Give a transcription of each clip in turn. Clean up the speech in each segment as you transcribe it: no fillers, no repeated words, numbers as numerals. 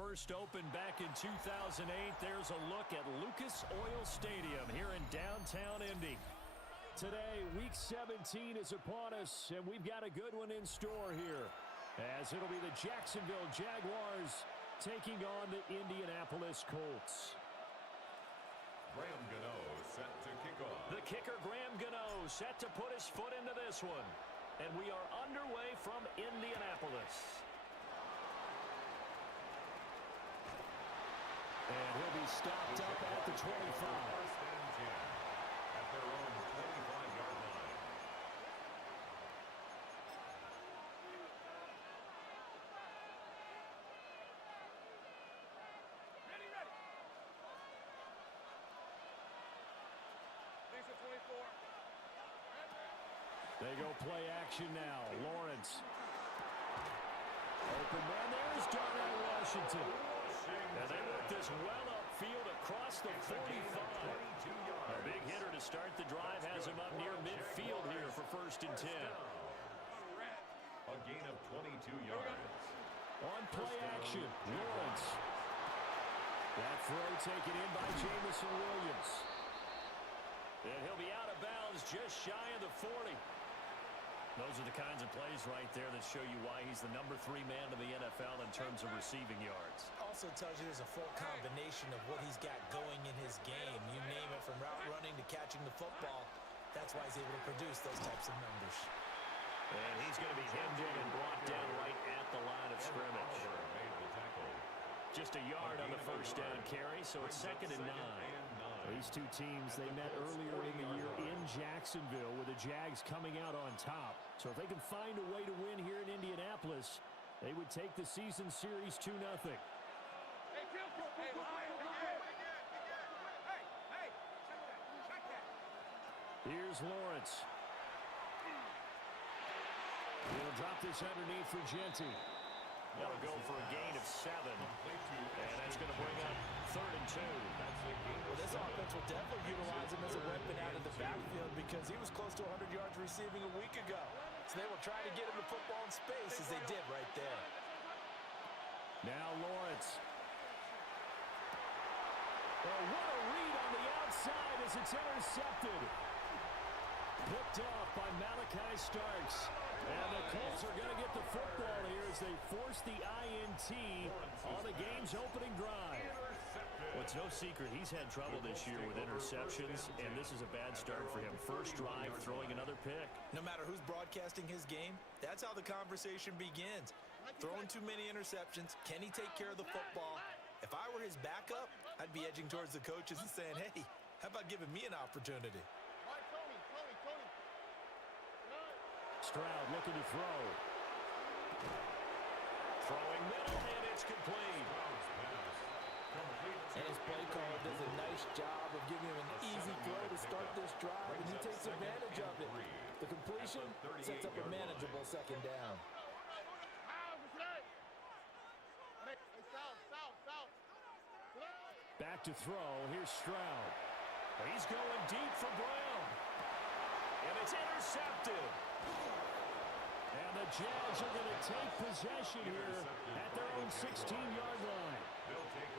first opened back in 2008, there's a look at Lucas Oil Stadium here in downtown Indy. Today, Week 17 is upon us, and we've got a good one in store here, as it'll be the Jacksonville Jaguars taking on the Indianapolis Colts. Graham Gano set to kick off. The kicker, Graham Gano, set to put his foot into this one. And we are underway from Indianapolis. And he'll be stopped up at the 25. First and 10 at their own 25-yard line. Ready. Lisa 24. They go play action now. Lawrence. Open man. There's Darnell Washington. And they work this well upfield across the 45. A big hitter to start the drive has him up near midfield here for first and 10. A gain of 22 yards. On play action, Lawrence. That throw taken in by Jamison Williams. And he'll be out of bounds just shy of the 40. Those are the kinds of plays right there that show you why he's the number 3 man in the NFL in terms of receiving yards. Also tells you there's a full combination of what he's got going in his game. You name it, from route running to catching the football. That's why he's able to produce those types of numbers. And he's going to be hemmed in and brought down right at the line of scrimmage. Just a yard on the first down carry, so it's 2nd and 9. These two teams, they met earlier in the year in Jacksonville with the Jags coming out on top. So if they can find a way to win here in Indianapolis, they would take the season series 2-0. Hey, Here's Lawrence. He'll drop this underneath for Genty. That'll go for a gain of 7. And that's going to bring up 3rd and 2. Well, this offense will definitely utilize him as a weapon out of the backfield because he was close to 100 yards receiving a week ago. So they will try to get him the football in space as they did right there. Now Lawrence. Oh, what a read on the outside as it's intercepted. Picked off by Malachi Starks. And the Colts are going to get the football here as they force the INT on the game's opening drive. Well, it's no secret he's had trouble this year with interceptions, and this is a bad start for him. First drive, throwing another pick. No matter who's broadcasting his game, that's how the conversation begins. Throwing too many interceptions, can he take care of the football? If I were his backup, I'd be edging towards the coaches and saying, hey, how about giving me an opportunity? Stroud looking to throw. Throwing middle, and it's complete. And his play caller does a nice job of giving him an easy throw to start this drive, and he takes advantage of it. The completion sets up a manageable 2nd down. Back to throw. Here's Stroud. He's going deep for Brown. And it's intercepted. And the Jags are going to take possession here at their own 16-yard line.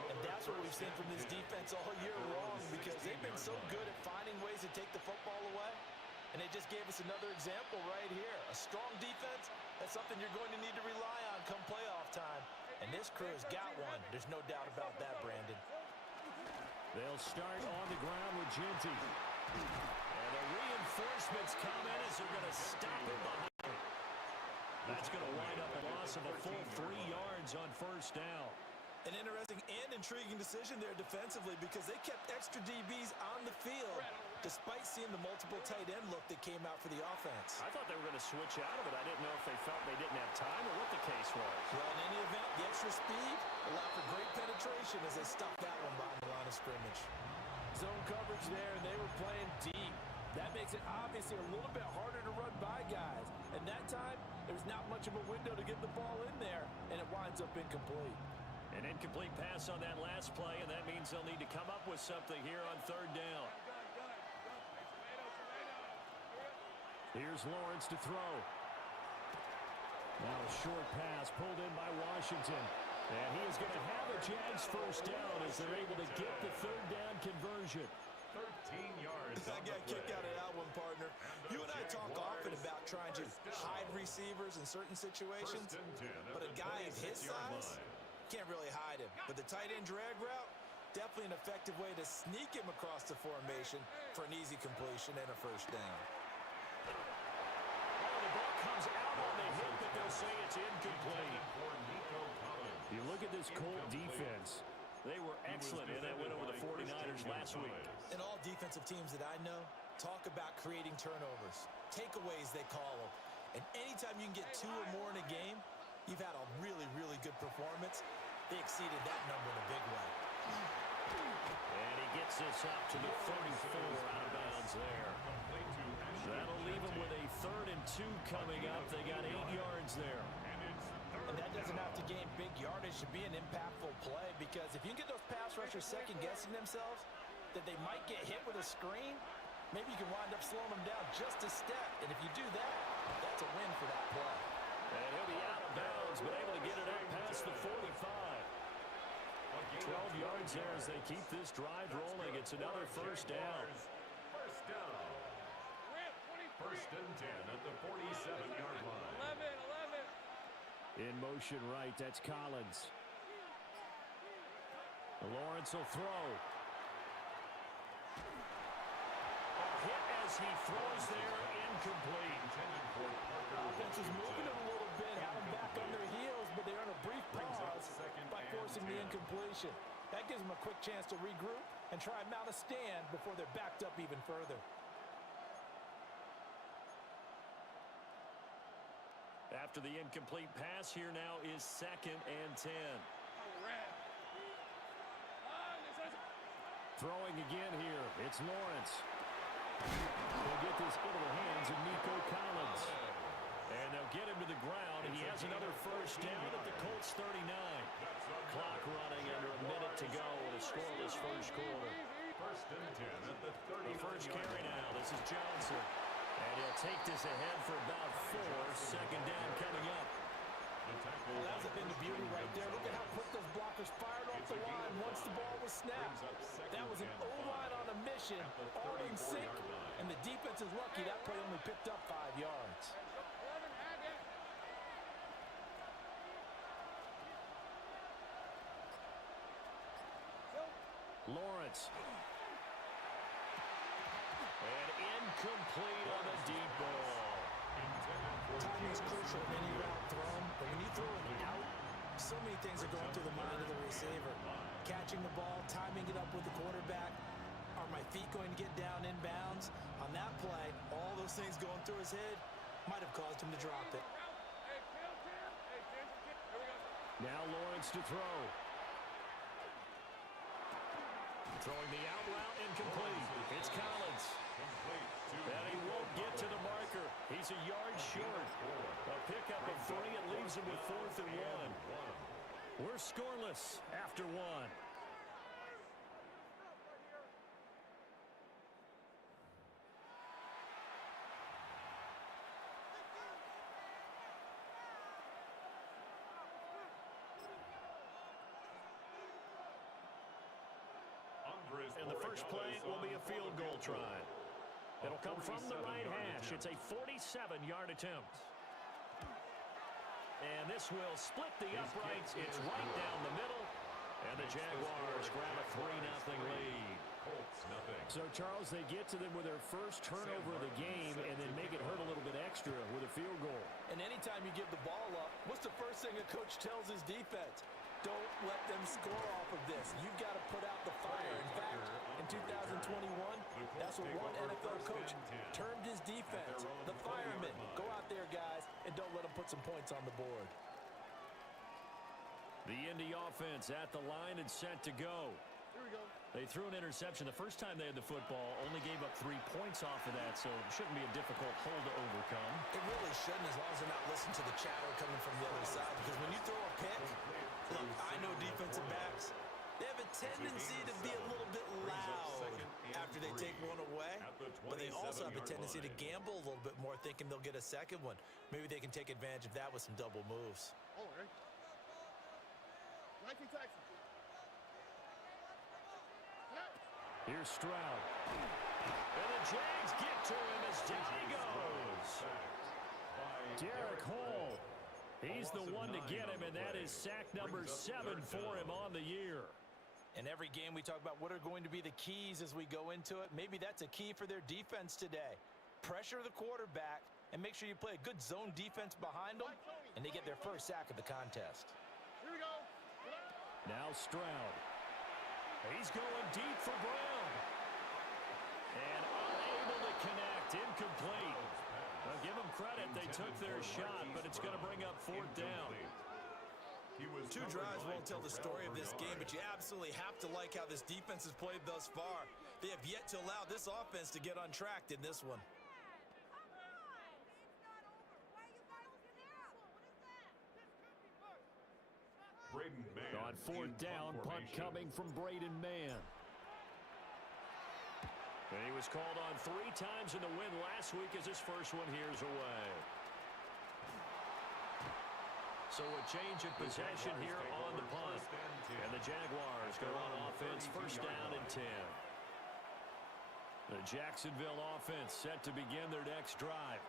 And that's what we've seen from this defense all year long, because they've been so good at finding ways to take the football away. And they just gave us another example right here. A strong defense, that's something you're going to need to rely on come playoff time. And this crew has got one. There's no doubt about that, Brandon. They'll start on the ground with Genty. And the reinforcements come in as they're going to stop him behind. That's going to wind up a loss of a full 3 yards on first down. An interesting and intriguing decision there defensively, because they kept extra DBs on the field despite seeing the multiple tight end look that came out for the offense. I thought they were going to switch out of it. I didn't know if they felt they didn't have time or what the case was. Well, in any event, the extra speed allowed for great penetration as they stopped that one behind the line of scrimmage. Zone coverage there, and they were playing deep. That makes it obviously a little bit harder to run by guys. And that time, there was not much of a window to get the ball in there, and it winds up incomplete. An incomplete pass on that last play, and that means they'll need to come up with something here on 3rd down. Here's Lawrence to throw. Now a short pass pulled in by Washington. And he is going to have a Jags first down as they're able to get the third down conversion. 13 yards. I got kicked out of that one, partner. You and I talk often about trying to hide receivers in certain situations, but a guy of his size can't really hide him. But the tight end drag route, definitely an effective way to sneak him across the formation for an easy completion and a first down. Oh, the ball comes out on the hit, but they'll say it's incomplete. You look at this Colt defense. They were excellent in that win over the 49ers last week. And all defensive teams that I know talk about creating turnovers. Takeaways, they call them. And anytime you can get 2 or more in a game, you've had a really, really good performance. They exceeded that number in a big way. And he gets this up to the 34 out of bounds there. That'll leave him with a 3rd and 2 coming up. They got 8 yards there. And that doesn't have to gain big yardage to be an impactful play, because if you can get those pass rushers second-guessing themselves that they might get hit with a screen, maybe you can wind up slowing them down just a step. And if you do that, that's a win for that play. And he'll be out of bounds, but able to get it out past the 45. 12 yards there as they keep this drive rolling. It's another first down. First down. First and 10 at the 47-yard line. 11. In motion right, that's Collins. Lawrence will throw. A hit as he throws there, incomplete. Offense is moving it a little bit, have them back on their heels, but they earn a brief pause by forcing the incompletion. That gives them a quick chance to regroup and try and mount a stand before they're backed up even further. After the incomplete pass, here now is 2nd and 10. Throwing again here, it's Lawrence. They'll get this into the hands of Nico Collins. And they'll get him to the ground, and he has another first down at the Colts 39. Clock running under a minute to go in a scoreless first quarter. First and 10 at the 30. The first carry now, this is Johnson. And he'll take this ahead for about 4. 2nd down coming up. Well, that's the thing, the beauty right there. Look at how quick those blockers fired off the line once the ball was snapped. That was an O-line on a mission, all in sync, and the defense is lucky that play only picked up 5 yards. Lawrence. And incomplete on a deep ball. Timing is crucial in any route thrown, but when you throw it out, so many things are going through the mind of the receiver. Catching the ball, timing it up with the quarterback. Are my feet going to get down in bounds? On that play, all those things going through his head might have caused him to drop it. Now Lawrence to throw. Throwing the out route, incomplete. It's Collins. And he won't get to the marker. He's a yard short. A pickup of 3. It leaves him with 4th and 1. We're scoreless after 1. And the first play will be a field goal try. It'll come from the right hash. It's a 47-yard attempt. And this will split the uprights. It's right down the middle. And the Jaguars grab a 3-0 lead. So, Charles, they get to them with their first turnover of the game and then make it hurt a little bit extra with a field goal. And anytime you give the ball up, what's the first thing a coach tells his defense? Don't let them score off of this. You've got to put out the fire. In fact, in 2021, that's what one NFL coach termed his defense, the firemen. Go out there, guys, and don't let them put some points on the board. The Indy offense at the line and set to go. Here we go. They threw an interception. The first time they had the football, only gave up 3 points off of that, so it shouldn't be a difficult hole to overcome. It really shouldn't, as long as they're not listening to the chatter coming from the other side, because when you throw a pick, look, I know defensive backs, they have a tendency to be a little bit loud after they take one away, but they also have a tendency to gamble a little bit more, thinking they'll get a second one. Maybe they can take advantage of that with some double moves. All right. Nike Texas. Here's Stroud. And the Jags get to him as down he goes. Derek Hall. He's the one to get him, and that is sack number 7 for him on the year. In every game we talk about what are going to be the keys as we go into it. Maybe that's a key for their defense today. Pressure the quarterback and make sure you play a good zone defense behind them, and they get their first sack of the contest. Here we go. Now Stroud. He's going deep for Brown. And unable to connect. Incomplete. Well, give them credit. They took their shot, but it's going to bring up 4th down. Two drives won't tell the story of this game, but you absolutely have to like how this defense has played thus far. They have yet to allow this offense to get untracked in this one. On 4th down, punt coming from Braden Mann. And he was called on 3 times in the win last week as his first one here's away. So a change of possession here on the punt. And the Jaguars go on offense, 1st down and 10. The Jacksonville offense set to begin their next drive.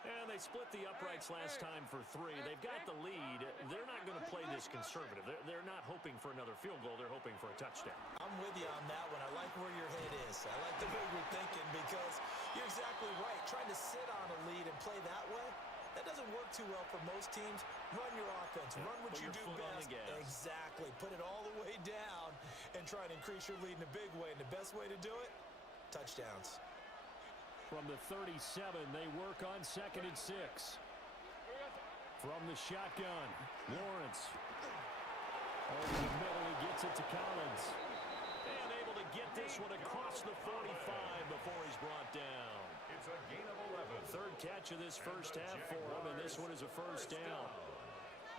And they split the uprights last time for 3. They've got the lead. They're not going to play this conservative. They're not hoping for another field goal. They're hoping for a touchdown. I'm with you on that one. I like where your head is. I like the way you're thinking because you're exactly right. Trying to sit on a lead and play that way, that doesn't work too well for most teams. Run your offense. Run what you do best. Exactly. Put it all the way down and try to increase your lead in a big way. And the best way to do it, touchdowns. From the 37, they work on 2nd and 6. From the shotgun, Lawrence. Over the middle, he gets it to Collins. And able to get this one across the 45 before he's brought down. It's a gain of 11. 3rd catch of this first half for him, and this one is a 1st down.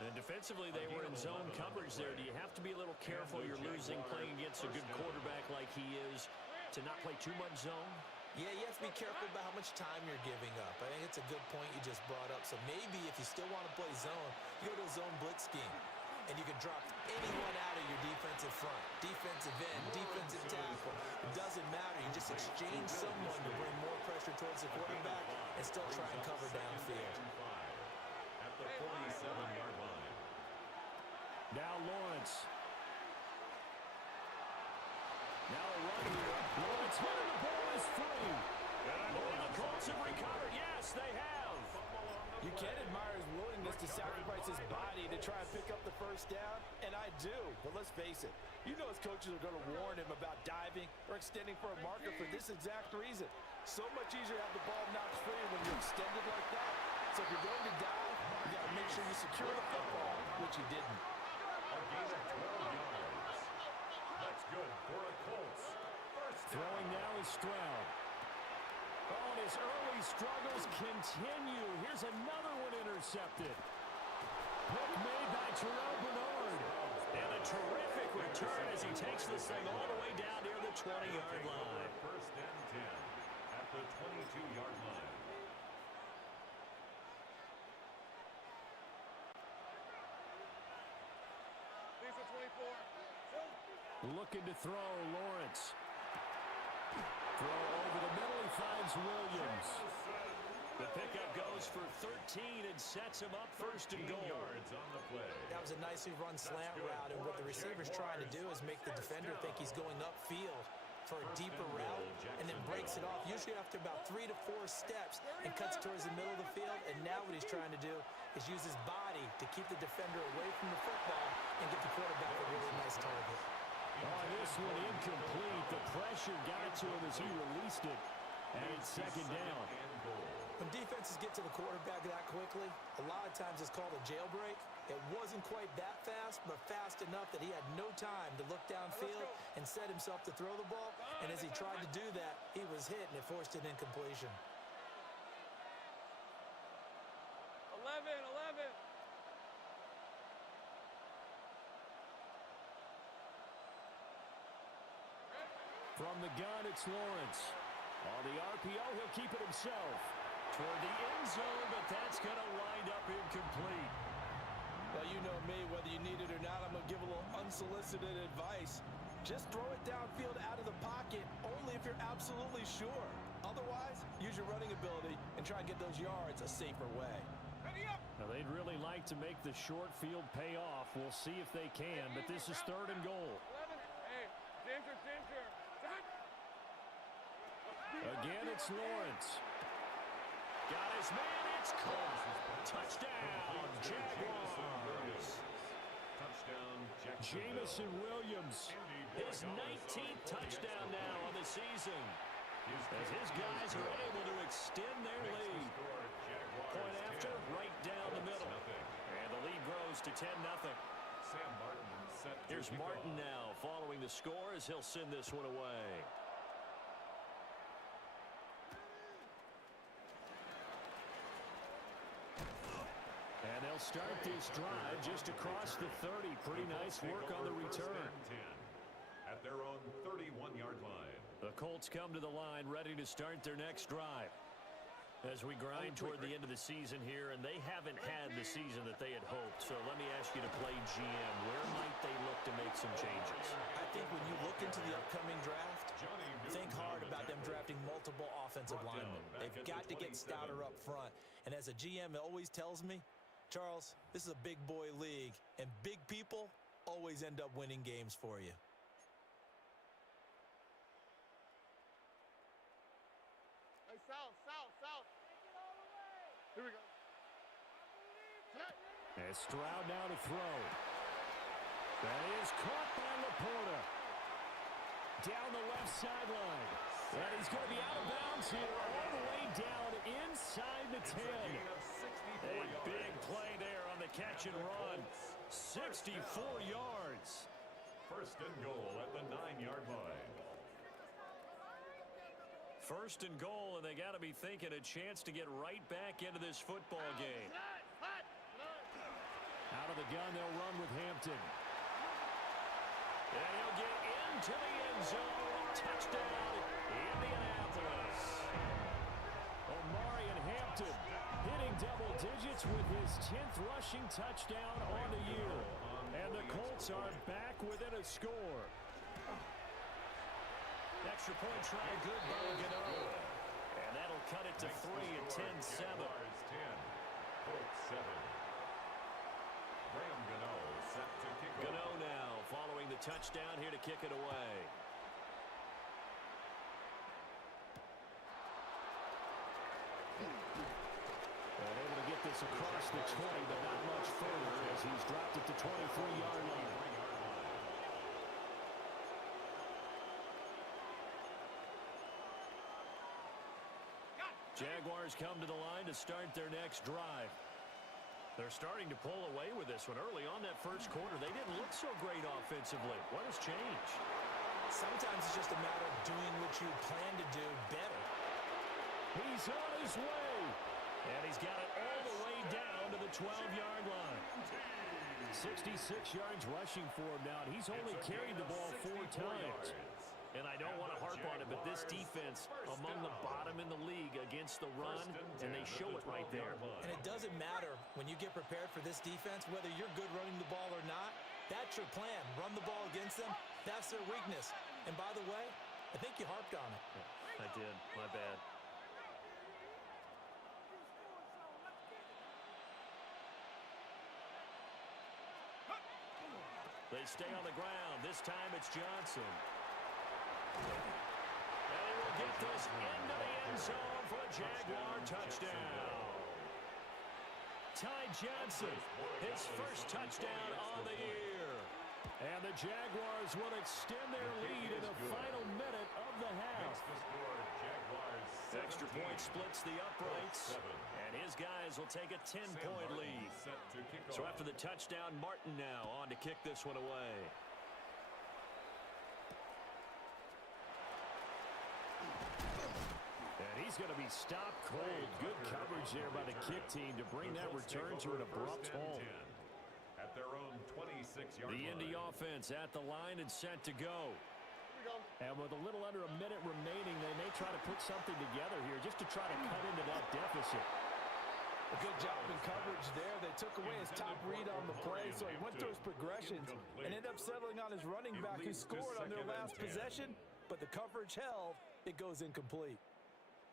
And defensively, they were in zone coverage there. Do you have to be a little careful? You're losing playing against a good quarterback like he is to not play too much zone? Yeah, you have to be careful about how much time you're giving up. I think it's a good point you just brought up. So maybe if you still want to play zone, you go to a zone blitz scheme. And you can drop anyone out of your defensive front. Defensive end, defensive tackle. It doesn't matter. You just exchange someone to bring more pressure towards the quarterback and still try and cover downfield. At the 47-yard line. Now Lawrence. Now a run here. Lawrence hitting the ball is free. And I believe the Colts have recovered. Yes, they have. You can admire his willingness to sacrifice his body to try and pick up the 1st down, and I do. But let's face it, you know his coaches are going to warn him about diving or extending for a marker for this exact reason. So much easier to have the ball knocked free when you're extended like that. So if you're going to dive, you got to make sure you secure the football, which he didn't. A gain of 12 yards. That's good for a Colts. Throwing now is Stroud. Oh, and his early struggles continue. Here's another one intercepted. Pick made by Terrell Bernard. And a terrific return as he takes this thing all the way down near the 20-yard line. 1st and 10 at the 22-yard line. Lisa 24. Looking to throw, Lawrence. Throw over the middle, he finds Williams. The pickup goes for 13 and sets him up 1st and goal. Yards on the play. That was a nicely run slant route, and what the receiver's trying to do is make the defender think he's going upfield for a deeper route, and then breaks it off, usually after about 3 to 4 steps, and cuts towards the middle of the field. And now what he's trying to do is use his body to keep the defender away from the football and get the quarterback a really nice target. Oh, this one incomplete. The pressure got to him as he released it. And it's 2nd down. When defenses get to the quarterback that quickly, a lot of times it's called a jailbreak. It wasn't quite that fast, but fast enough that he had no time to look downfield and set himself to throw the ball. And as he tried to do that, he was hit, and it forced an incompletion. 11. From the gun, it's Lawrence. On the RPO, he'll keep it himself. Toward the end zone, but that's going to wind up incomplete. Well, you know me, whether you need it or not, I'm going to give a little unsolicited advice. Just throw it downfield out of the pocket, only if you're absolutely sure. Otherwise, use your running ability and try and get those yards a safer way. Now, they'd really like to make the short field pay off. We'll see if they can, but this is 3rd and goal. Hey, Ginger. Again, it's Lawrence. Got his man, it's caught. Touchdown, Jaguars. Touchdown, Jamison Williams, his 19th touchdown now on the season, as his guys are able to extend their lead. Point after, right down the middle. And the lead grows to 10-0. Here's Martin now following the score as he'll send this one away. And they'll start this drive just across the 30. Pretty nice work on the return. At their own 31-yard line. The Colts come to the line ready to start their next drive. As we grind toward the end of the season here, and they haven't had the season that they had hoped. So let me ask you to play GM. Where might they look to make some changes? I think when you look into the upcoming draft, think hard about them drafting multiple offensive linemen. They've got to get stouter up front. And as a GM, it always tells me, Charles, this is a big boy league, and big people always end up winning games for you. Hey, south. Here we go. And Stroud now to throw. That is caught by Laporta. Down the left sideline. And he's going to be out of bounds here all the way down inside the 10. A big play there on the catch and run. 64 yards. 1st and goal at the 9-yard line. 1st and goal, and they got to be thinking a chance to get right back into this football game. Out of the gun, they'll run with Hampton. And he'll get into the end zone. Touchdown, Indianapolis. Omarion Hampton hitting double digits with his 10th rushing touchdown on the year. And the Colts are back within a score. Extra point try good by Gano. And that'll cut it to 3 at 10-7. Colts 7. Graham Gano set to kick off. Gano now following the touchdown here to kick it away. And able to get this across the 20, but not much further as he's dropped it to 23-yard line. Jaguars come to the line to start their next drive. They're starting to pull away with this one. Early on that first quarter, they didn't look so great offensively. What has changed? Sometimes it's just a matter of doing what you plan to do better. He's on his way. And he's got it all the way down to the 12-yard line. 66 yards rushing for him now. He's only carried the ball 4 times. And I don't want to harp on it, but this defense among the bottom in the league against the run, and they show it right there. And it doesn't matter when you get prepared for this defense, whether you're good running the ball or not, that's your plan. Run the ball against them. That's their weakness. And by the way, I think you harped on it. I did. My bad. They stay on the ground. This time it's Johnson. And he will get this into the end zone for a Jaguar touchdown. Ty Johnson, his first touchdown on the year. And the Jaguars will extend their lead in the final minute of the half. Extra point splits the uprights, and his guys will take a 10-point lead. So after the touchdown, Martin now on to kick this one away. And he's going to be stopped cold. Good coverage there by the kick team to bring that return to an abrupt halt. At their own 26-yard line. The Indy offense at the line and set to go. And with a little under a minute remaining, they may try to put something together here just to try to cut into that deficit. A good job in coverage there. They took away his top read on the play, so he went through his progressions and ended up settling on his running back who scored on their last possession, but the coverage held. It goes incomplete.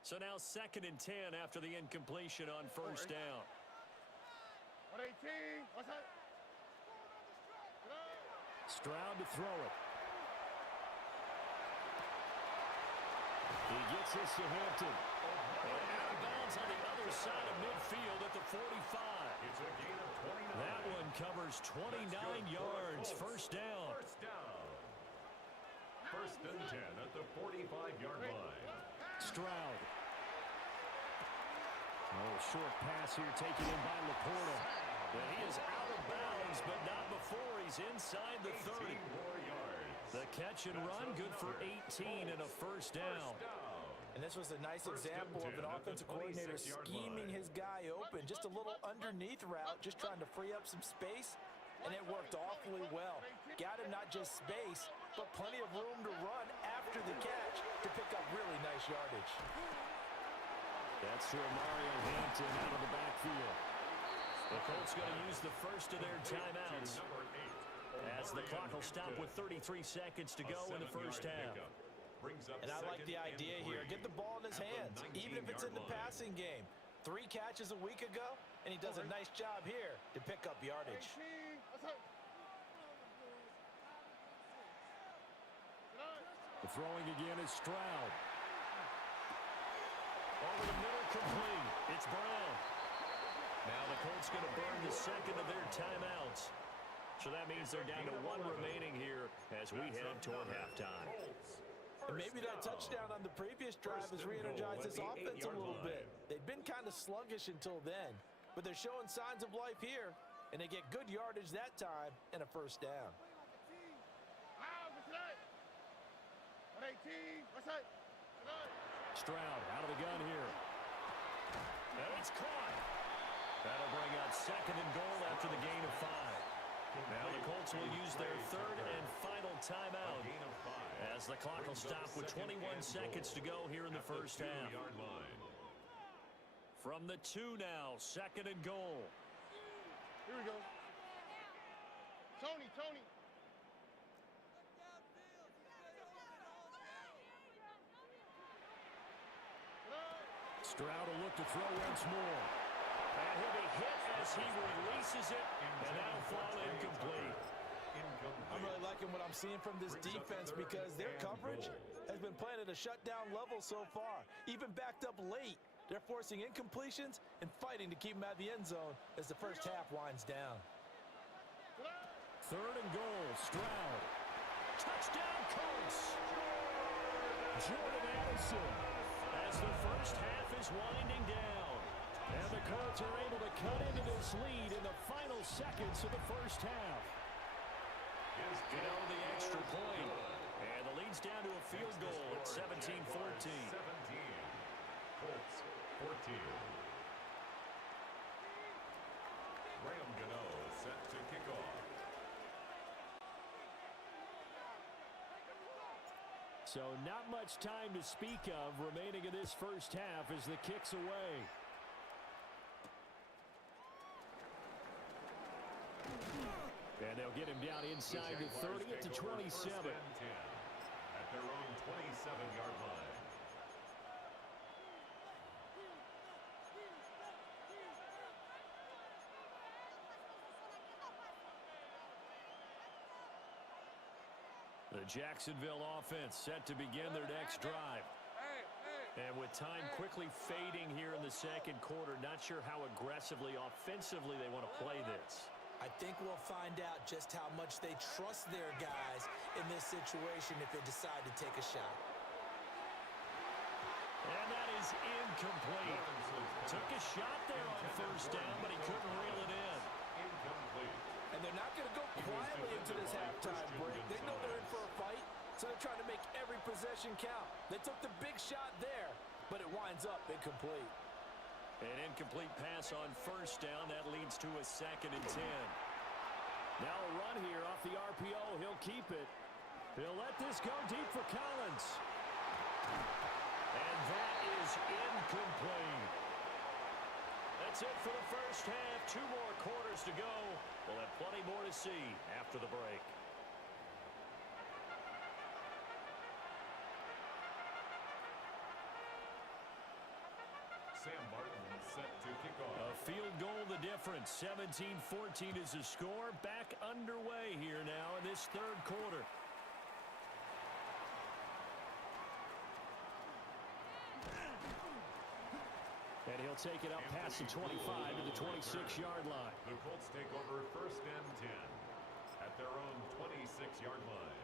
So now 2nd and 10 after the incompletion on first down. 118. What's that? Stroud to throw it. He gets this to Hampton. And out of bounds on the other side of midfield at the 45. It's a gain of 29. That one covers 29 yards. First down. First down. 1st and 10 at the 45-yard line. Stroud. Oh, short pass here taken in by Laporta. And he is out of bounds, but not before he's inside the 30. 18 more yards. The catch and run, good for 18 and a first down. And this was a nice example of an offensive coordinator scheming his guy open. Just a little underneath route, just trying to free up some space, and it worked awfully well. Got him not just space, but plenty of room to run after the catch to pick up really nice yardage. That's to Mario Hampton out of the backfield. The Colts going to use the first of their timeouts as the clock will stop with 33 seconds to go in the first half. And I like the idea here. Get the ball in his hands, even if it's in the passing game. 3 catches a week ago, and he does a nice job here to pick up yardage. The throwing again is Stroud. Over the middle, complete. It's Brown. Now the Colts going to burn the 2nd of their timeouts. So that means they're down to 1 remaining here as we head toward halftime. And maybe that touchdown on the previous drive has re-energized this offense a little bit. They've been kind of sluggish until then, but they're showing signs of life here, and they get good yardage that time and a first down. 118. What's that? Stroud out of the gun here. And it's caught. That'll bring up 2nd and goal after the gain of 5. Now the Colts will use their 3rd and final timeout as the clock will stop with 21 seconds to go here in the first half. From the 2 now, 2nd and goal. Here we go. Tony. Stroud will look to throw once more. And he'll be hit as he releases it, and that'll fall incomplete. I'm really liking what I'm seeing from this defense because their coverage has been playing at a shutdown level so far. Even backed up late, they're forcing incompletions and fighting to keep them out of the end zone as the first half winds down. 3rd and goal, Stroud. Touchdown, Colts! Jordan Addison as the first half is winding down. And the Colts are able to cut into this lead in the final seconds of the first half. You know, the extra point. And the lead's down to a field goal at 17-14. 17. Colts 14. Graham Gano set to kick off. So not much time to speak of remaining in this first half as the kick's away. And they'll get him down inside the 30 to 27. At their own 27-yard line. The Jacksonville offense set to begin their next drive. And with time quickly fading here in the second quarter, not sure how aggressively, offensively they want to play this. I think we'll find out just how much they trust their guys in this situation if they decide to take a shot. And that is incomplete. Took a shot there on first down, but he couldn't reel it in. Incomplete. And they're not going to go quietly into this halftime break. They know they're in for a fight, so they're trying to make every possession count. They took the big shot there, but it winds up incomplete. An incomplete pass on first down. That leads to a 2nd and 10. Now a run here off the RPO. He'll keep it. He'll let this go deep for Collins. And that is incomplete. That's that's it for the first half. 2 more quarters to go. We'll have plenty more to see after the break. Sam Martin set to kick off. A field goal the difference. 17-14 is the score. Back underway here now in this third quarter. And he'll take it up past the 25 to the 26-yard line. The Colts take over first and 10 at their own 26-yard line.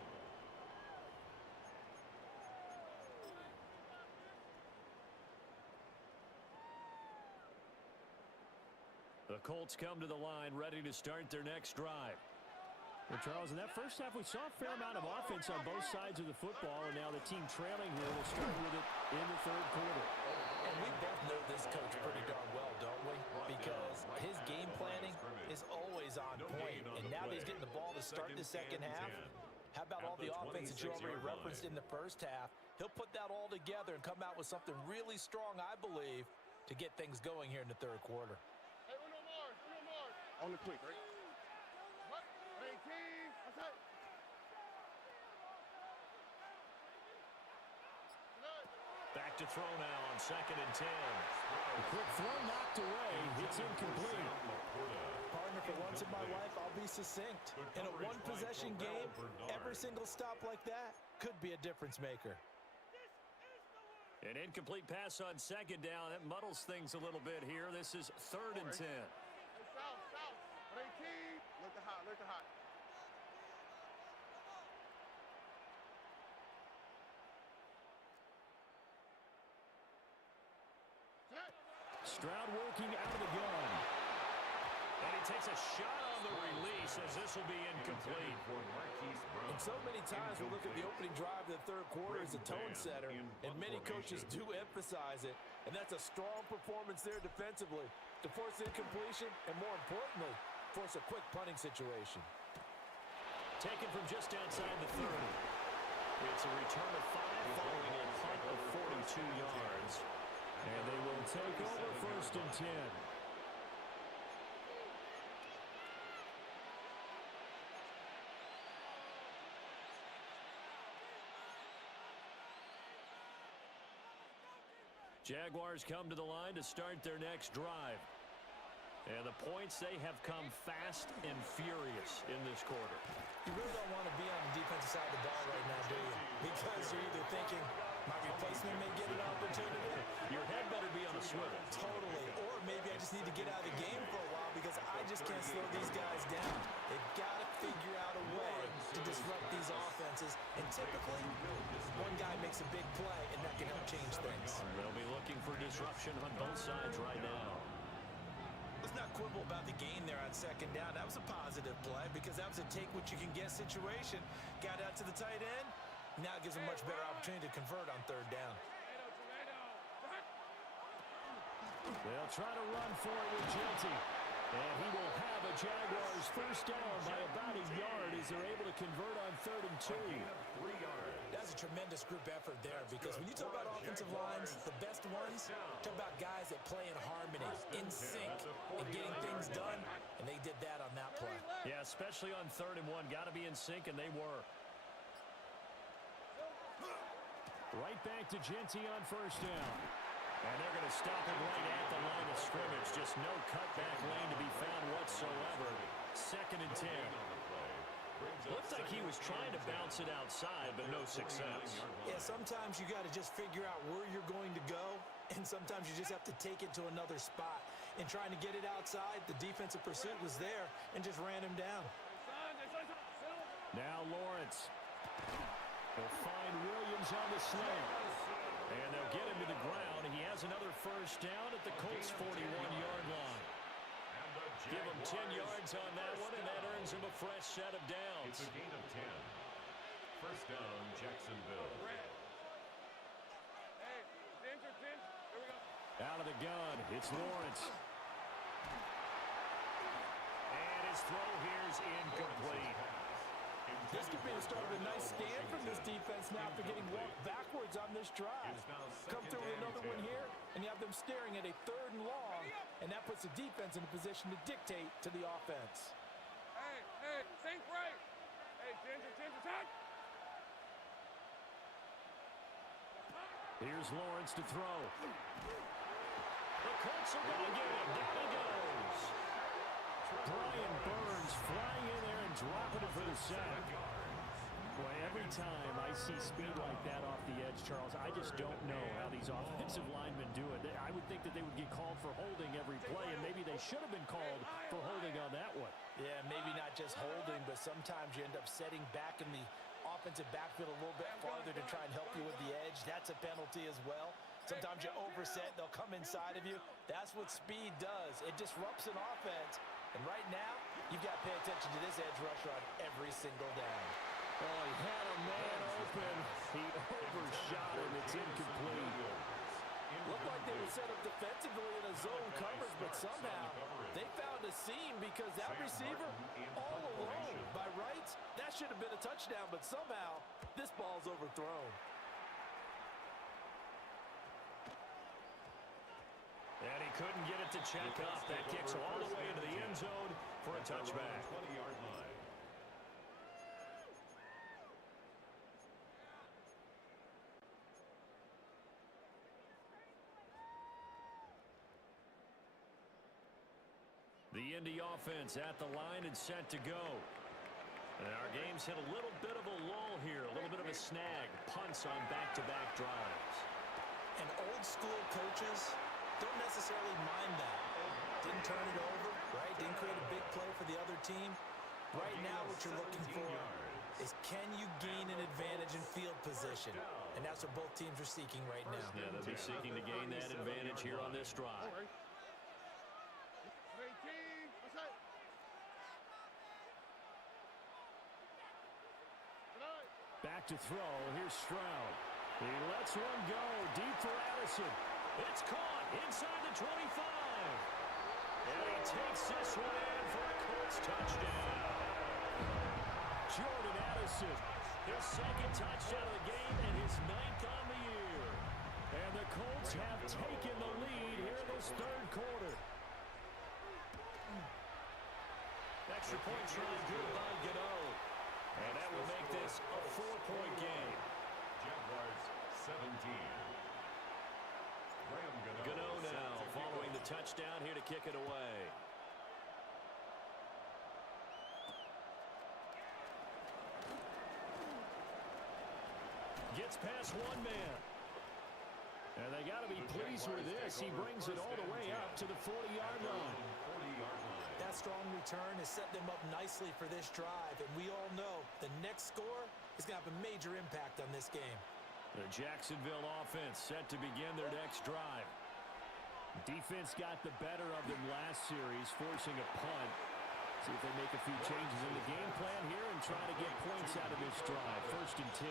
The Colts come to the line ready to start their next drive. Well, Charles, in that first half, we saw a fair amount of offense on both sides of the football, and now the team trailing here will start with it in the third quarter. And we both know this coach pretty darn well, don't we? Because his game planning is always on point. And now that he's getting the ball to start the second half, how about all the offense that you already referenced in the first half? He'll put that all together and come out with something really strong, I believe, to get things going here in the third quarter. Hey, uno more. On the quick, right? What? 18. What's that? Back to throw now on 2nd and 10. The quick throw knocked away. It's incomplete. Partner, for once in my life, I'll be succinct. In a one-possession game, every single stop like that could be a difference maker. An incomplete pass on 2nd down. That muddles things a little bit here. This is 3rd and 10. Hey, south. 18. Look at hot. Stroud working out of the gun. And he takes a shot on the release as this will be incomplete. And so many times we look at the opening drive of the third quarter as a tone setter, and many coaches do emphasize it. And that's a strong performance there defensively to force incompletion and, more importantly, force a quick punting situation. Taken from just outside the 30. It's a return of 5 following a punt of 42 yards. And they will take over 1st and 10. Jaguars come to the line to start their next drive. And the points, they have come fast and furious in this quarter. You really don't want to be on the defensive side of the ball right now, do you? Because you're either thinking, my replacement may get an opportunity. Your head better be on a swivel. Totally. Or maybe I just need to get out of the game for a while because I just can't slow these guys down. They've got to figure out a way to disrupt these offenses. And typically, one guy makes a big play, and that can help change things. They'll be looking for disruption on both sides right now. Let's not quibble about the gain there on 2nd down. That was a positive play because that was a take-what-you-can-get situation. Got out to the tight end. Now it gives them much better opportunity to convert on 3rd down. They'll try to run for it with Genty. And he will have a Jaguars first down by about a yard as they're able to convert on 3rd and 2. That's a tremendous group effort there because when you talk about offensive lines, the best ones, talk about guys that play in harmony, in sync, and getting things done, and they did that on that play. Yeah, especially on 3rd and 1. Got to be in sync, and they were. Right back to Genty on 1st down. And they're going to stop it right at the line of scrimmage. Just no cutback lane to be found whatsoever. 2nd and 10. Looked like he was trying to bounce it outside, but no success. Yeah, sometimes you got to just figure out where you're going to go, and sometimes you just have to take it to another spot. In trying to get it outside, the defensive pursuit was there and just ran him down. Now Lawrence. He'll find Williams on the slant. And they'll get him to the ground. He has another first down at the Colts' 41-yard line. Give him 10 yards on that one, and that earns him a fresh set of downs. It's a gain of 10. First down, Jacksonville. Hey, center, 10. Here we go. Out of the gun, it's Lawrence. And his throw here's incomplete. This could be the start of a nice stand from this defense now for getting walked backwards on this drive. Come through with another one here, and you have them staring at a 3rd and long, and that puts the defense in a position to dictate to the offense. Hey, think right. Hey, Ginger, touch. Here's Lawrence to throw. The Colts are going to get him. Down he goes. Brian Burns flying in there and dropping it for the sack. Boy, every time I see speed like that off the edge, Charles, I just don't know how these offensive linemen do it. I would think that they would get called for holding every play, and maybe they should have been called for holding on that one. Yeah, maybe not just holding, but sometimes you end up setting back in the offensive backfield a little bit farther to try and help you with the edge. That's a penalty as well. Sometimes you overset, they'll come inside of you. That's what speed does. It disrupts an offense. And right now, you've got to pay attention to this edge rusher on every single down. Oh, he had a man open. He overshot him. It's incomplete. Looked like they were set up defensively in a zone coverage, but somehow they found a seam because that receiver all alone. By rights, that should have been a touchdown, but somehow this ball's overthrown. And he couldn't get it to check up. That kicks all the way into the end zone for a touchback. 20-yard line. The Indy offense at the line and set to go. And our game's hit a little bit of a lull here, a little bit of a snag. Punts on back-to-back drives. And old-school coaches don't necessarily mind that. Didn't turn it over, right? Didn't create a big play for the other team. Right now what you're looking for is can you gain an advantage in field position? And that's what both teams are seeking right now. Yeah, they'll be seeking to gain that advantage here on this drive. Back to throw. Here's Stroud. He lets one go deep for Addison. It's caught inside the 25. And he takes this one in for a Colts touchdown. Jordan Addison, his 2nd touchdown of the game and his 9th on the year. And the Colts have taken the lead here in this 3rd quarter. Extra point try good by Gano. And that will make this a 4-point game. Jaguars 17. Gano now following the touchdown here to kick it away. Gets past one man. And they got to be pleased with this. He brings it all the way up to the 40-yard line. That strong return has set them up nicely for this drive, and we all know the next score is going to have a major impact on this game. The Jacksonville offense set to begin their next drive. Defense got the better of them last series, forcing a punt. See if they make a few changes in the game plan here and try to get points out of this drive. 1st and 10.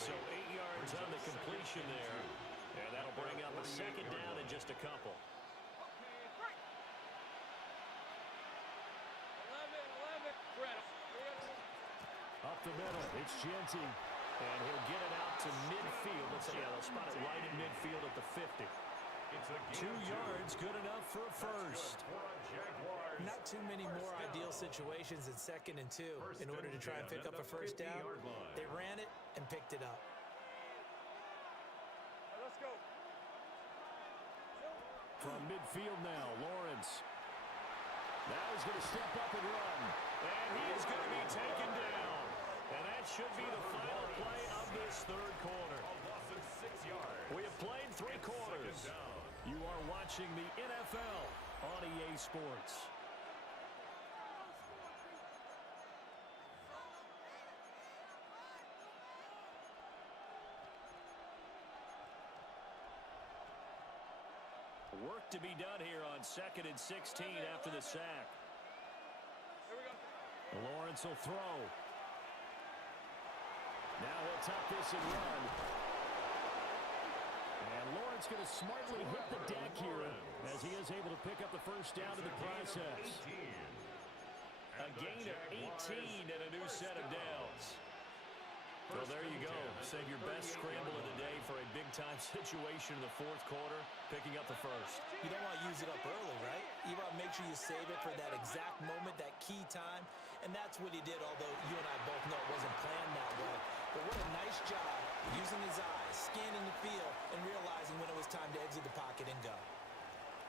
So 8 yards on the completion there. And that'll bring up a 2nd down in just a couple. Up the middle, it's Genty. And he'll get it out to midfield. Let's say, they'll spot it right in midfield at the 50. 2 yards, good enough for a first. Not too many more ideal situations in 2nd and 2 in order to try and pick up a first down. They ran it and picked it up. Let's go. From midfield now, Lawrence. Now he's going to step up and run. And he is going to be taken down. And that should be the final play of this 3rd quarter. We have played 3 quarters. You are watching the NFL on EA Sports. Work to be done here on 2nd and 16 after the sack. Here we go. Lawrence will throw. Now he'll tuck this and run. And Lawrence going to smartly hit the deck here as he is able to pick up the first down in the process. A gain of 18 and a new set of downs. Well, there you go. Save your best scramble of the day for a big-time situation in the fourth quarter, picking up the first. You don't want to use it up early, right? You want to make sure you save it for that exact moment, that key time, and that's what he did, although you and I both know it wasn't planned that way. But what a nice job using his eyes, scanning the field, and realizing when it was time to exit the pocket and go.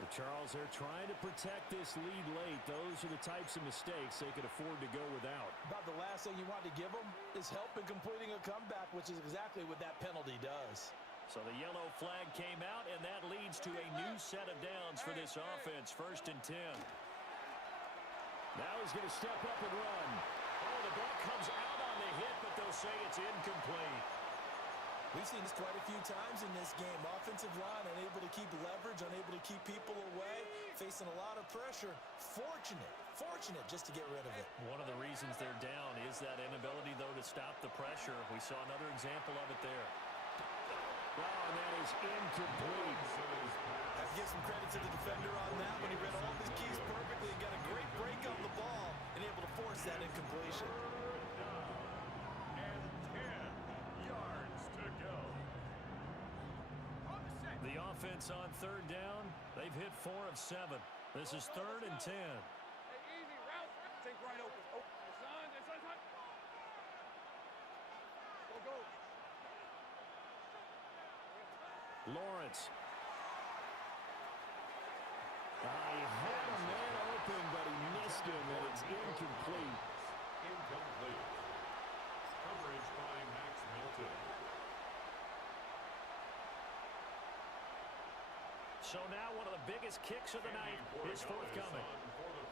The Charles, they're trying to protect this lead late. Those are the types of mistakes they could afford to go without. About the last thing you want to give them is help in completing a comeback, which is exactly what that penalty does. So the yellow flag came out, and that leads to a new set of downs for this offense. 1st and 10. Now he's going to step up and run. Oh, the ball comes out on the hit, but they'll say it's incomplete. We've seen this quite a few times in this game. Offensive line unable to keep leverage, unable to keep people away, facing a lot of pressure. Fortunate just to get rid of it. One of the reasons they're down is that inability, though, to stop the pressure. We saw another example of it there. Oh, and that is incomplete. I have to give some credit to the defender on that one. He read all of his keys perfectly and got a great break on the ball and able to force that incompletion. The offense on 3rd down, they've hit 4 of 7. This is 3rd and 10. Hey, easy route. Take right open. Oh, son. Go. Lawrence. He had a man open, but he missed him, and it's incomplete. Incomplete. Coverage by Max Milton. So now one of the biggest kicks of the night is forthcoming.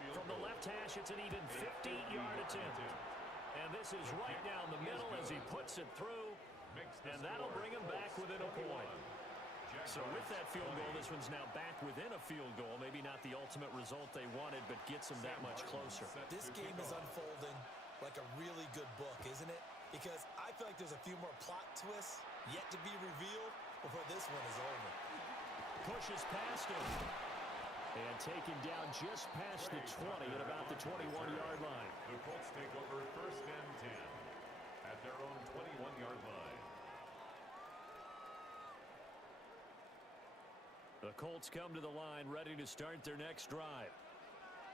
From the left hash, it's an even 50-yard attempt. And this is right down the middle as he puts it through. And that'll bring him back within a point. So with that field goal, this one's now back within a field goal. Maybe not the ultimate result they wanted, but gets them that much closer. This game is unfolding like a really good book, isn't it? Because I feel like there's a few more plot twists yet to be revealed before this one is over. Pushes past him. And taken down just past the 20 at about the 21-yard line. The Colts take over 1st and 10 at their own 21-yard line. The Colts come to the line ready to start their next drive.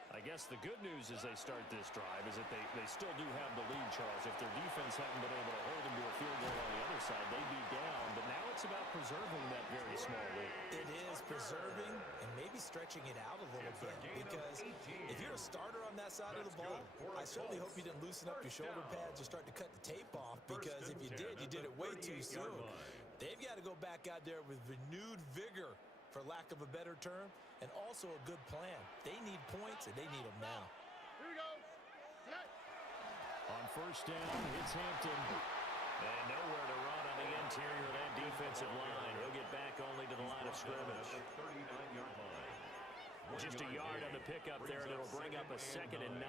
I guess the good news as they start this drive is that they still do have the lead, Charles. If their defense hadn't been able to hold them to a field goal on the other side, they'd be down. But now it's about preserving that very small lead. It is preserving and maybe stretching it out a little bit. Because if you're a starter on that side of the ball, I certainly hope you didn't loosen up your shoulder pads or start to cut the tape off. Because if you did, you did it way too soon. They've got to go back out there with renewed vigor, for lack of a better term, and also a good plan. They need points, and they need them now. Here we go. On 1st down, it's Hampton. And nowhere to run on the interior of that defensive line. He'll get back only to the line of scrimmage. 39-yard line. Just a yard on the pickup there, and it'll bring up a 2nd and 9.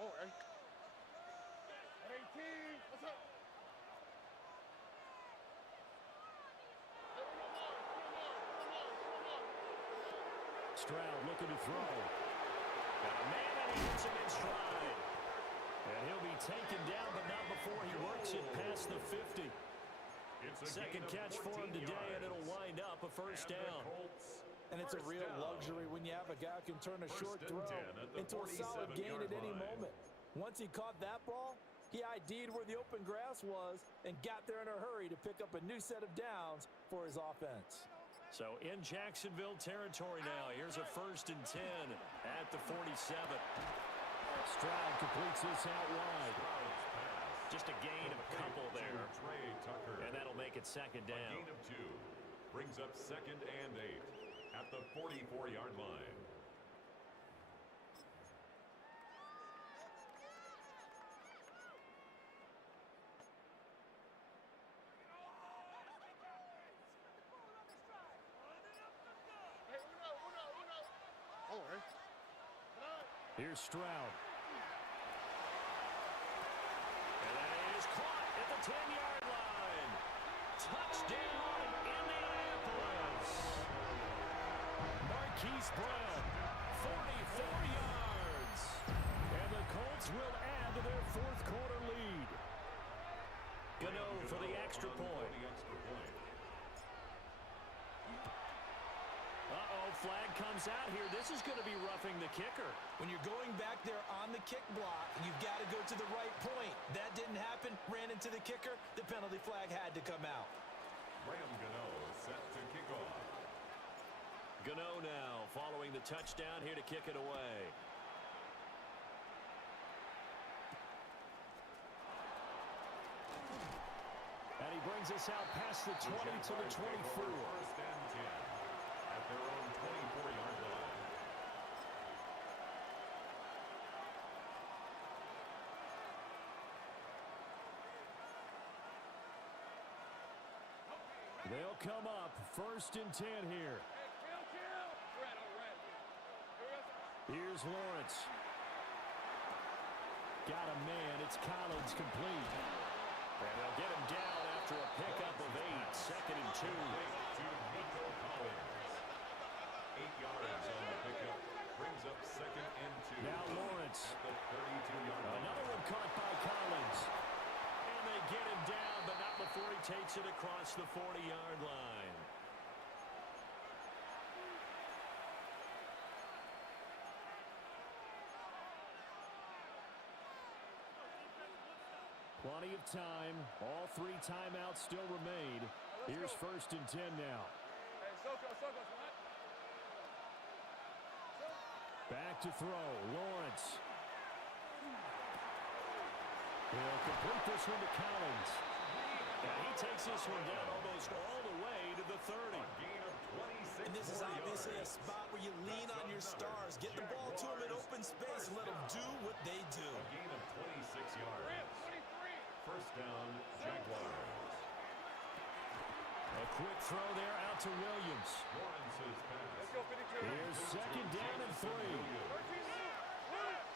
Oh, hey. 18. What's up? Stroud looking to throw. Got a man, and he hits him in stride. And he'll be taken down, but not before he works it past the 50. Second catch for him today, and it'll wind up a 1st down. And it's a real luxury when you have a guy who can turn a short throw into a solid gain at any moment. Once he caught that ball, he ID'd where the open grass was and got there in a hurry to pick up a new set of downs for his offense. So in Jacksonville territory now. Here's a 1st and 10 at the 47. Stroud completes this out wide. Just a gain of a couple there. And that'll make it 2nd down. A gain of 2 brings up 2nd and 8 at the 44-yard line. Here's Stroud. And that is caught at the 10-yard line. Touchdown, Indianapolis. Marquise Brown, 44 yards. And the Colts will add to their fourth quarter lead. Gano for the extra point. Flag comes out here. This is going to be roughing the kicker. When you're going back there on the kick block, you've got to go to the right point. That didn't happen. Ran into the kicker. The penalty flag had to come out. Graham Gano set to kick off. Gano now following the touchdown here to kick it away. And he brings us out past the 20 to the 24. First and 10 at their own 24-yard line. They'll come up first and 10 here. Here's Lawrence. Got a man. It's Collins complete. And they'll get him down after a pickup of 8. Second and 2. To Nico Collins. 8 yards on the pickup. Brings up second and 2. Now Lawrence. At the 32-yard line. Another one caught by Collins. And they get him down, but not before he takes it across the 40-yard line. Plenty of time. All 3 timeouts still remain. Here's first and 10 now. Back to throw. Lawrence. He'll complete this one to Collins. And he takes this one down almost all the way to the 30. A gain of 26. And this is obviously a spot where you lean on your stars. Get the ball to them in open space and let them do what they do. A gain of 26 yards. First down, Jaguars. A quick throw there out to Williams. Lawrence's pass. Here's second down and 3.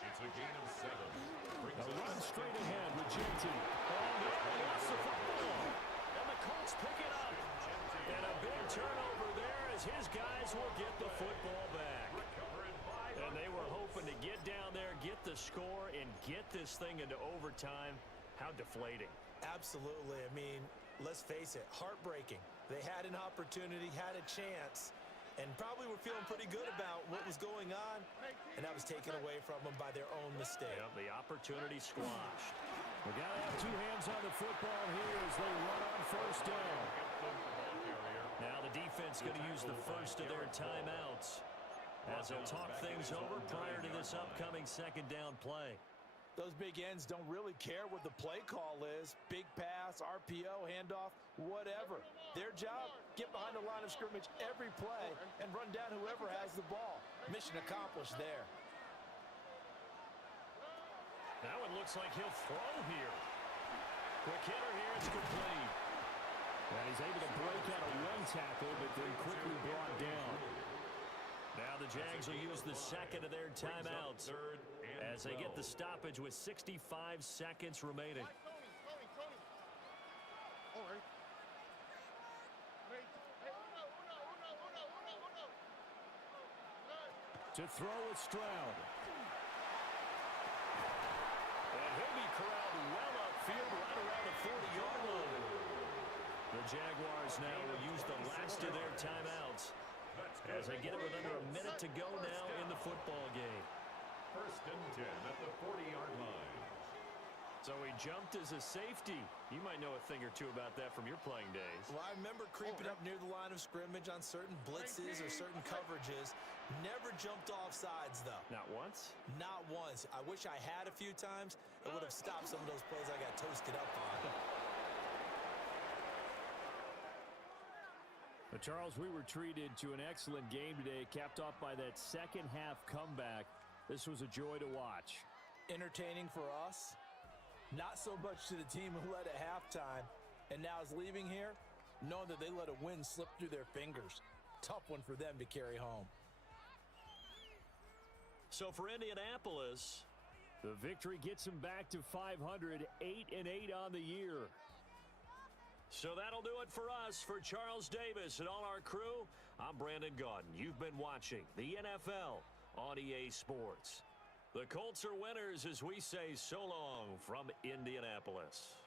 It's a gain of 7. A run straight ahead with Genty. And they lost the football. And the Colts pick it up. And a big turnover there as his guys will get the football back. And they were hoping to get down there, get the score, and get this thing into overtime. How deflating. Absolutely. I mean, let's face it, heartbreaking. They had an opportunity, had a chance, and probably were feeling pretty good about what was going on, and that was taken away from them by their own mistake. Yep, the opportunity squashed. We got to have 2 hands on the football here as they run on first down. Now the defense going to use the first of their timeouts as they'll talk things over prior to this upcoming second down play. Those big ends don't really care what the play call is. Big pass, RPO, handoff, whatever. Their job, get behind the line of scrimmage every play and run down whoever has the ball. Mission accomplished there. Now it looks like he'll throw here. Quick hitter here, it's complete. And he's able to break out a run tackle, but then quickly brought down. Now the Jags will use the second of their timeouts as they get the stoppage with 65 seconds remaining. To throw with Stroud. And he'll be corralled well upfield right around the 40-yard line. The Jaguars now will use the last of their timeouts as they get it with under a minute to go now in the football game. First and 10 at the 40-yard line. So he jumped as a safety. You might know a thing or two about that from your playing days. Well, I remember creeping up near the line of scrimmage on certain blitzes or certain coverages. Never jumped off sides, though. Not once? Not once. I wish I had a few times. It would have stopped some of those plays I got toasted up on. But Charles, we were treated to an excellent game today, capped off by that second-half comeback. This was a joy to watch. Entertaining for us. Not so much to the team who led at halftime and now is leaving here, knowing that they let a win slip through their fingers. Tough one for them to carry home. So for Indianapolis, the victory gets them back to 500, 8-8 on the year. So that'll do it for us. For Charles Davis and all our crew, I'm Brandon Gaudin. You've been watching the NFL on EA Sports. The Colts are winners as we say so long from Indianapolis.